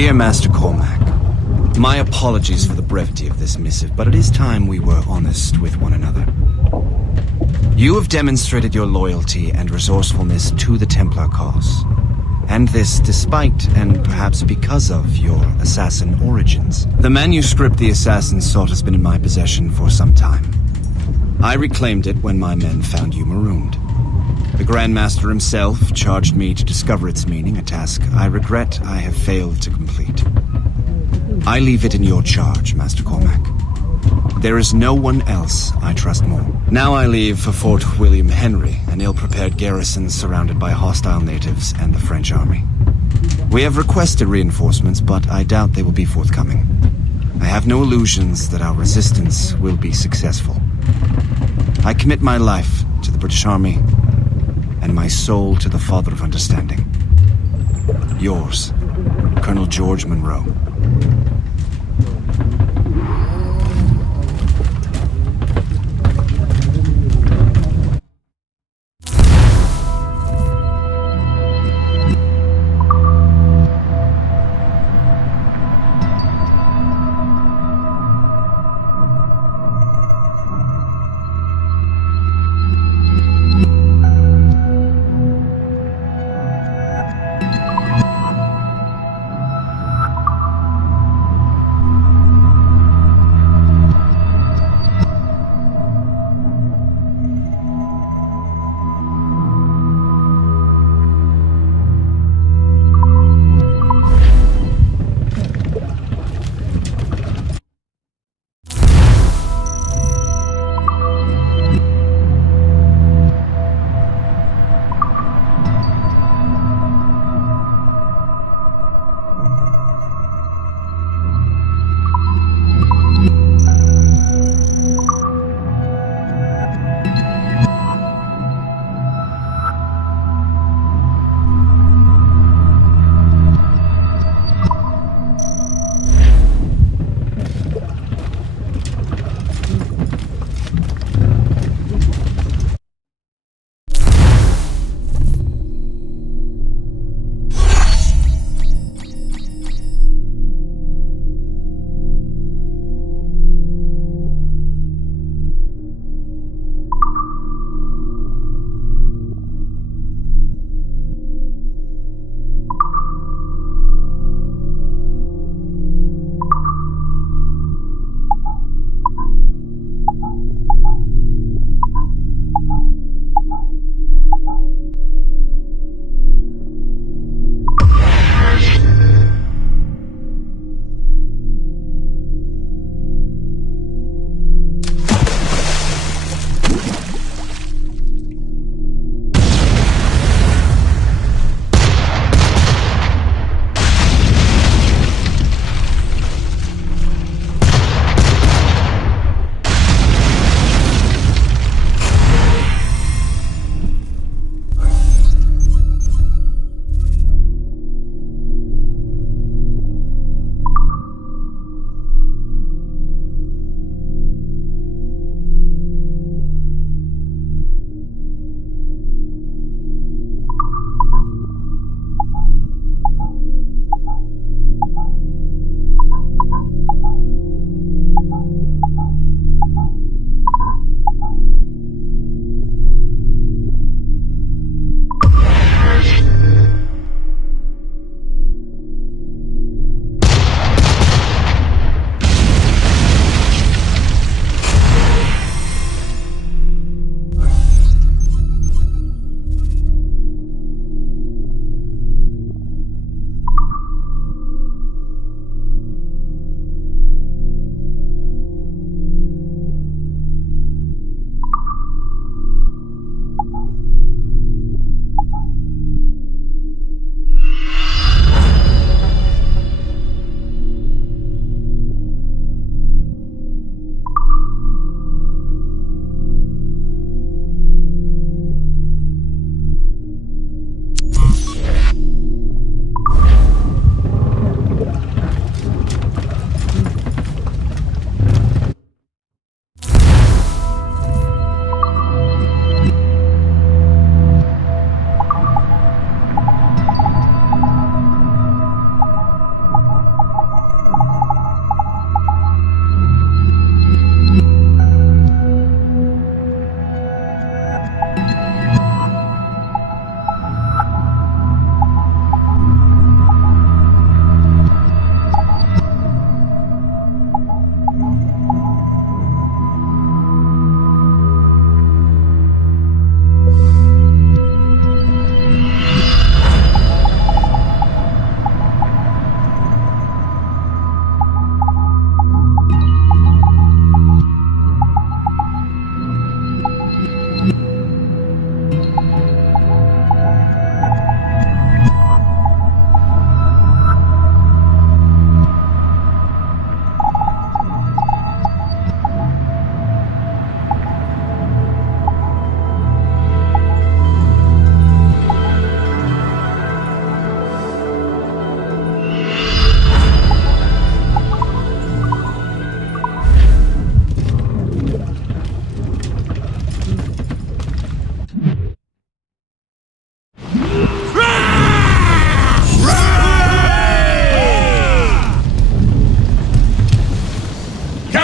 Dear Master Cormac, my apologies for the brevity of this missive, but it is time we were honest with one another. You have demonstrated your loyalty and resourcefulness to the Templar cause. And this despite, and perhaps because of, your assassin origins. The manuscript the assassin sought has been in my possession for some time. I reclaimed it when my men found you marooned. The Grand Master himself charged me to discover its meaning, a task I regret I have failed to complete. I leave it in your charge, Master Cormac. There is no one else I trust more. Now I leave for Fort William Henry, an ill-prepared garrison surrounded by hostile natives and the French army. We have requested reinforcements, but I doubt they will be forthcoming. I have no illusions that our resistance will be successful. I commit my life to the British Army, and my soul to the Father of Understanding. Yours, Colonel George Monroe.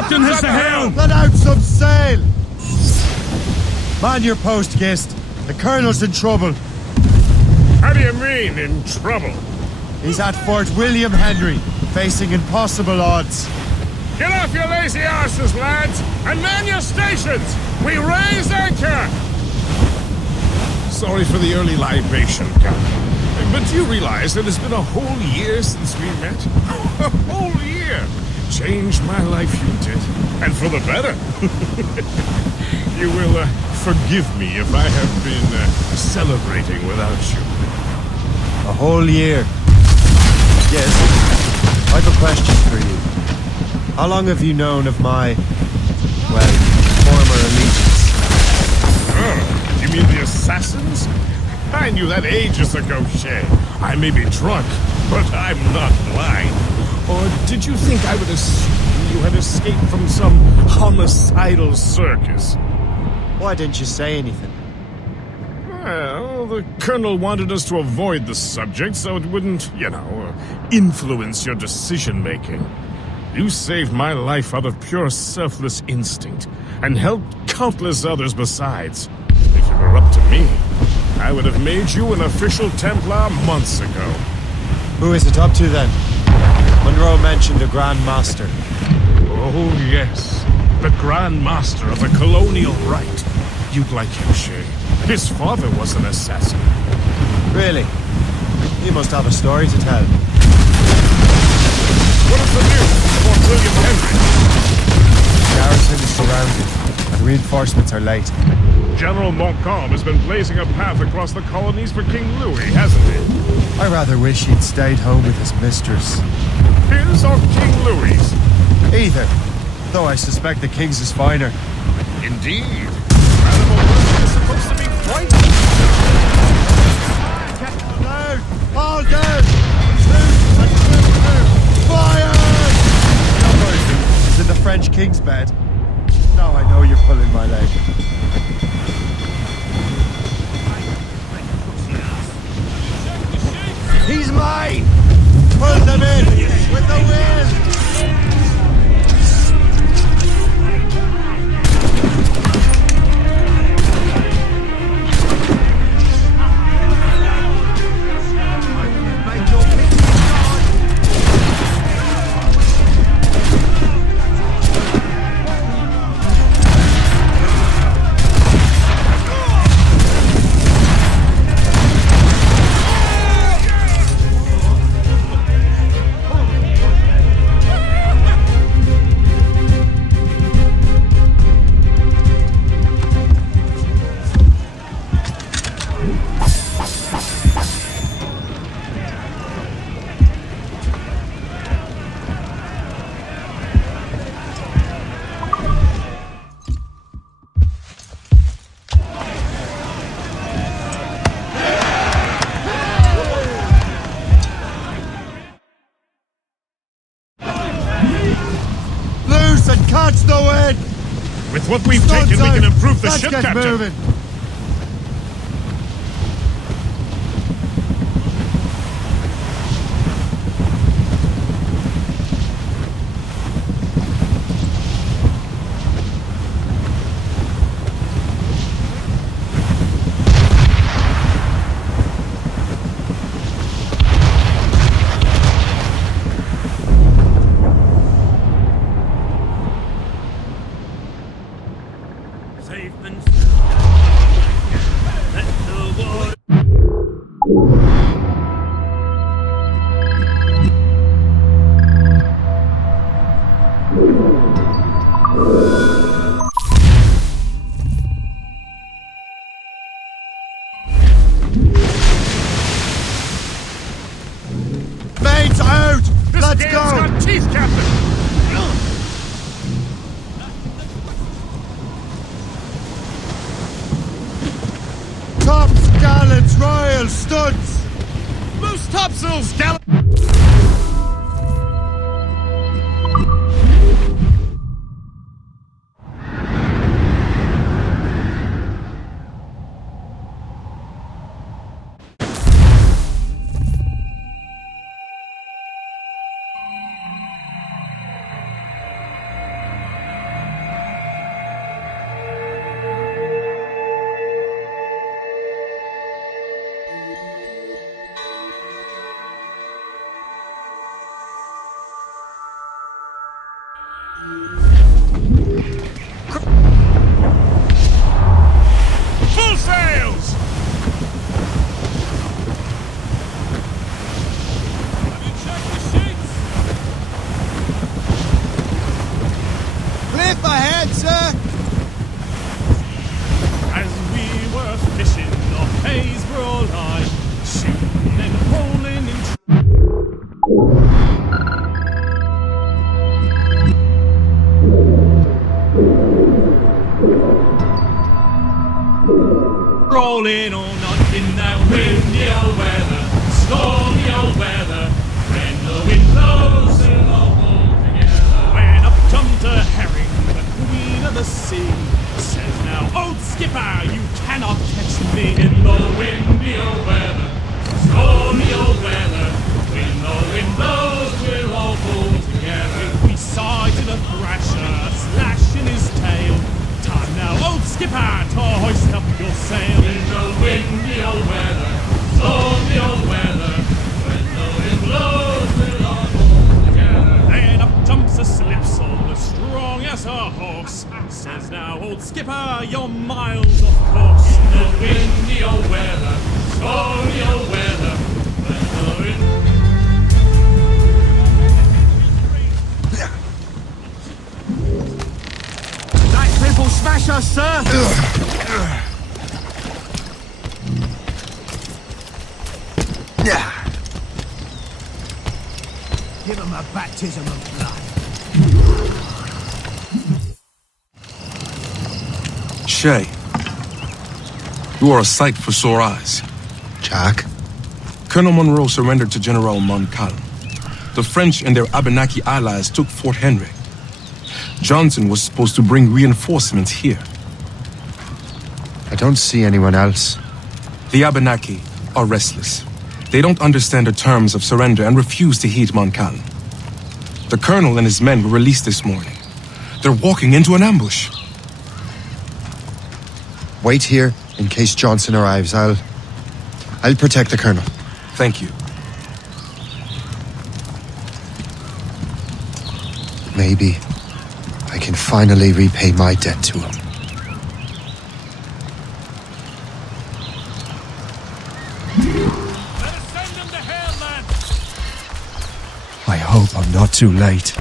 Captain has the helm! Let out some sail! Man your post, Gist. The Colonel's in trouble. How do you mean, in trouble? He's at Fort William Henry, facing impossible odds. Get off your lazy arses, lads, and man your stations! We raise anchor! Sorry for the early libation, Captain. But do you realize it has been a whole year since we met? A whole year! Changed my life, you did. And for the better. You will forgive me if I have been celebrating without you. A whole year. Yes. I have a question for you. How long have you known of my, well, former allegiance? Oh, you mean the Assassins? I knew that ages ago, Shay. I may be drunk, but I'm not blind. Or did you think I would assume you had escaped from some homicidal circus? Why didn't you say anything? Well, the Colonel wanted us to avoid the subject so it wouldn't, influence your decision-making. You saved my life out of pure selfless instinct, and helped countless others besides. If it were up to me, I would have made you an official Templar months ago. Who is it up to then? Monroe mentioned a Grand Master. Oh, yes. The Grand Master of the Colonial Rite. You'd like him, Shay. His father was an assassin. Really? He must have a story to tell. What is the news, Fort William Henry? The garrison is surrounded, and reinforcements are late. General Montcalm has been blazing a path across the colonies for King Louis, hasn't he? I rather wish he'd stayed home with his mistress. His or King Louis? Either, though I suspect the King's is finer. Indeed. Animal worship is supposed to be frightening. Down! All down! Loose and clear! Fire! Numbers! Is it the French King's bed? Now I know you're pulling my leg. He's mine! Pull them in! With the wind! Catch the wind! With what we've taken, we can improve the ship, Captain. Moving. Mates out! This Let's game's go! got teeth, Captain! Tops, gallants, royals, studs! Loose topsails, gallant! Full sails! Have you checked the sheets? Cliff ahead, sir! As we were fishing off Haysborough Line, shooting and rolling in rolling all night in that windy old weather, stormy old weather. When the wind blows, we'll all pull together. When up jumped a herring, the queen of the sea, says now, old skipper, you cannot catch me in the windy old weather, stormy old weather. When the wind blows, we'll all pull together. We sighted a thrasher, slashing his tail. Time now, old skipper, to hoist up your sail. In the windy old weather, stormy old weather. When the wind blows, we'll all pull together. Then up jumps a slipsail, as strong as a horse. Says now, old skipper, you're miles off course. In the windy old weather, stormy old weather. When the wind... That cliff will smash us, sir! Give him a baptism of blood. Shay, you are a sight for sore eyes. Jack? Colonel Monroe surrendered to General Montcalm. The French and their Abenaki allies took Fort Henry. Johnson was supposed to bring reinforcements here. I don't see anyone else. The Abenaki are restless. They don't understand the terms of surrender and refuse to heed Montcalm. The colonel and his men were released this morning. They're walking into an ambush. Wait here in case Johnson arrives. I'll protect the colonel. Thank you. Maybe I can finally repay my debt to him. I hope I'm not too late.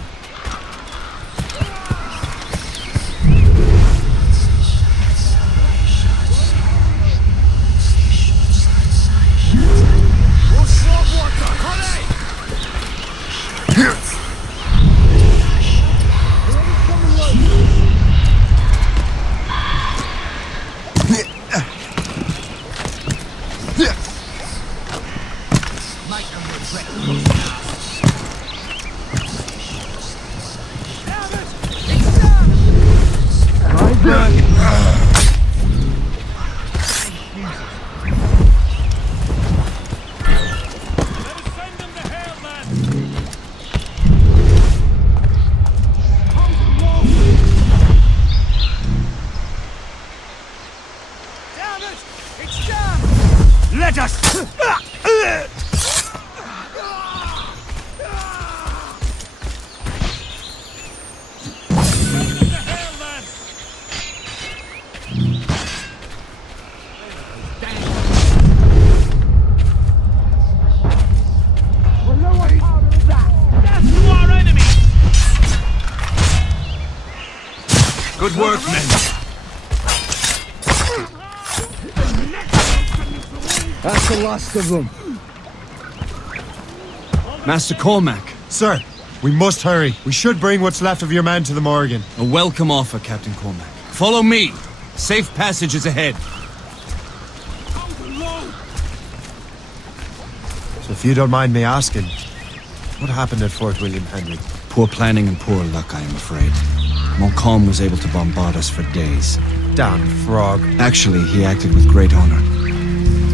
Let us! Good work, men. That's the last of them. Master Cormac, Sir, we must hurry. We should bring what's left of your men to the Morgan. a welcome offer, Captain Cormac. Follow me. Safe passage is ahead. So if you don't mind me asking, what happened at Fort William Henry? Poor planning and poor luck, I am afraid. Montcalm was able to bombard us for days. Damn frog. Actually, he acted with great honor.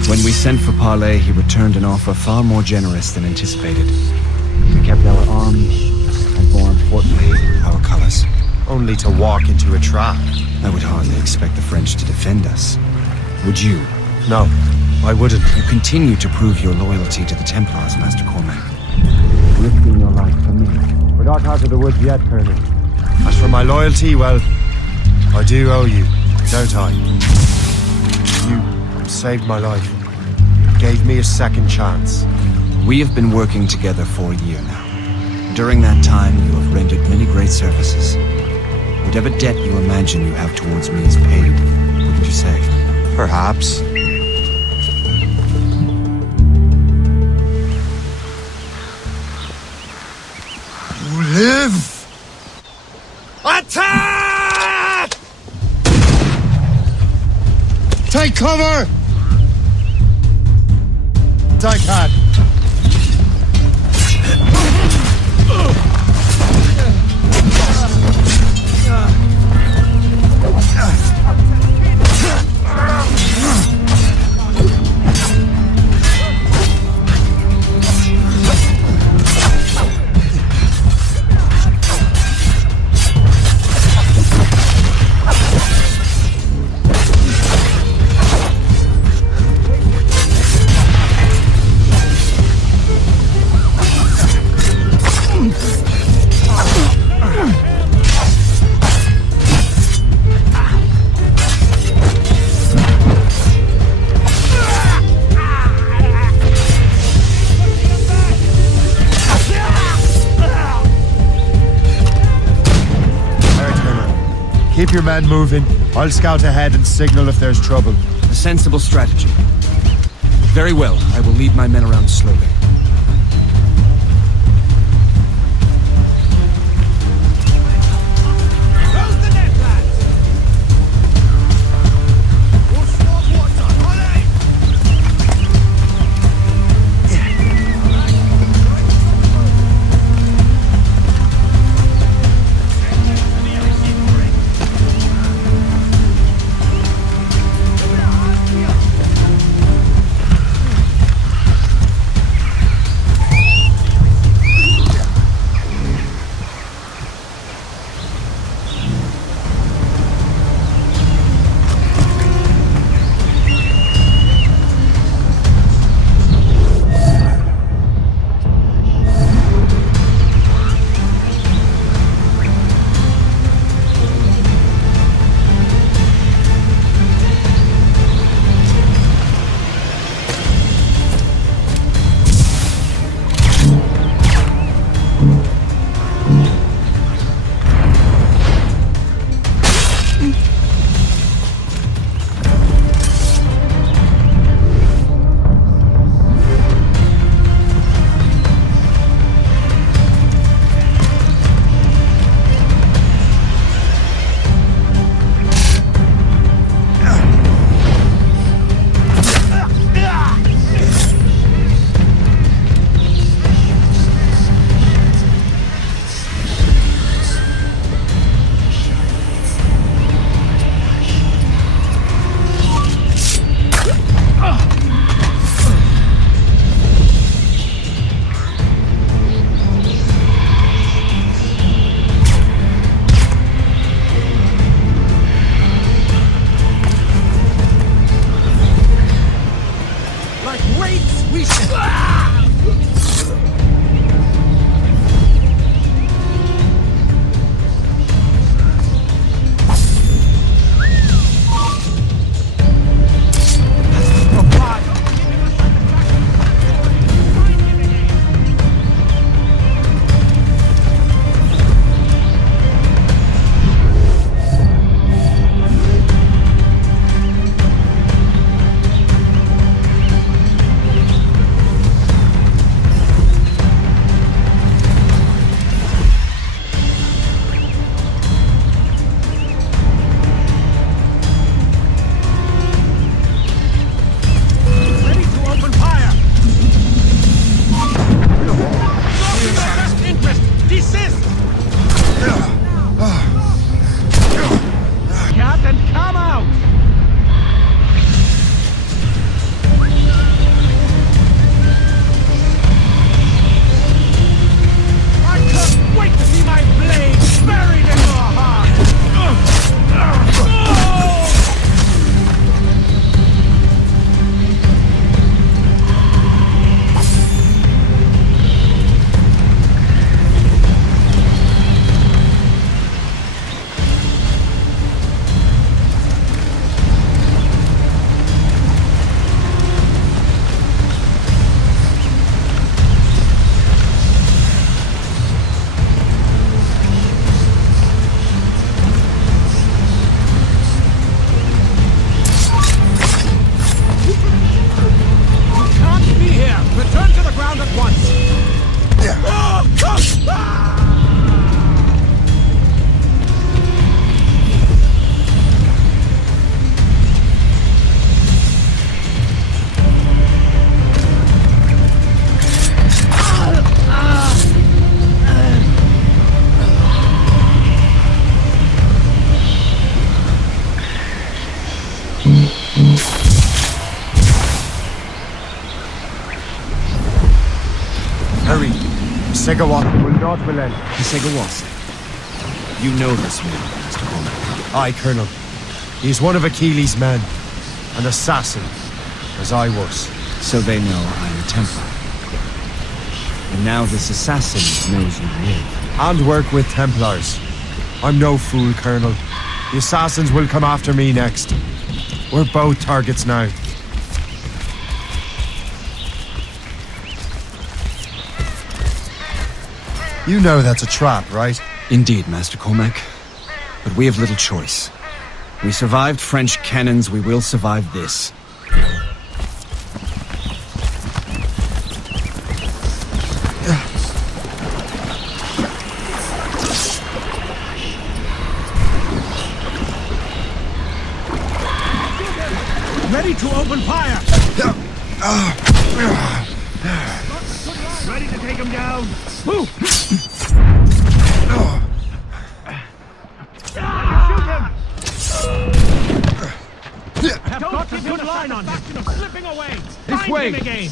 When we sent for parley, he returned an offer far more generous than anticipated. We kept our arms and more importantly, our colors. Only to walk into a trap. I would hardly expect the French to defend us. Would you? No, I wouldn't. You continue to prove your loyalty to the Templars, Master Cormac. Risking your life for me. We're not out of the woods yet, Colonel. my loyalty, well, I do owe you, don't I? You saved my life. Gave me a second chance. We have been working together for a year now. During that time, you have rendered many great services. Whatever debt you imagine you have towards me is paid, wouldn't you say? Perhaps. You live! Attack! Take cover! I can. Keep your men moving. I'll scout ahead and signal if there's trouble. A sensible strategy. Very well, I will lead my men around slowly. Segawat will not relent. Segawase. You know this man, Master Cormac. Aye, Colonel. He is one of Achilles' men. An assassin, as I was. So they know I'm a Templar. And now this assassin knows you live. And work with Templars. I'm no fool, Colonel. The assassins will come after me next. We're both targets now. You know that's a trap, right? Indeed, Master Cormac. But we have little choice. We survived French cannons, we will survive this. Ready to open fire! Ready to take him down! Move! Shoot him! Don't got a good line on him! Slipping away! This way! Him again!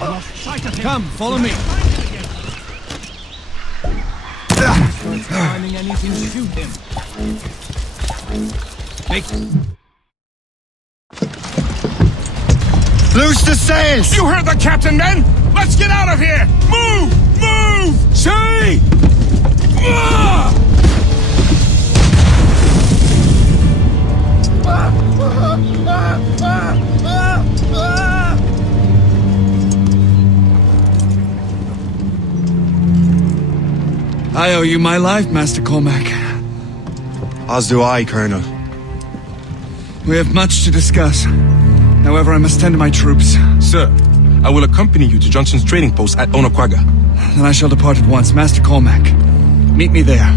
Lost sight of him. Come, follow me. Finding anything to shoot him. Loose the sails! You heard the captain, men! Let's get out of here! Move! Move! Say! I owe you my life, Master Cormac. As do I, Colonel. We have much to discuss. However, I must tend to my troops. Sir, I will accompany you to Johnson's trading post at Onakwaga. Then I shall depart at once. Master Cormac, meet me there.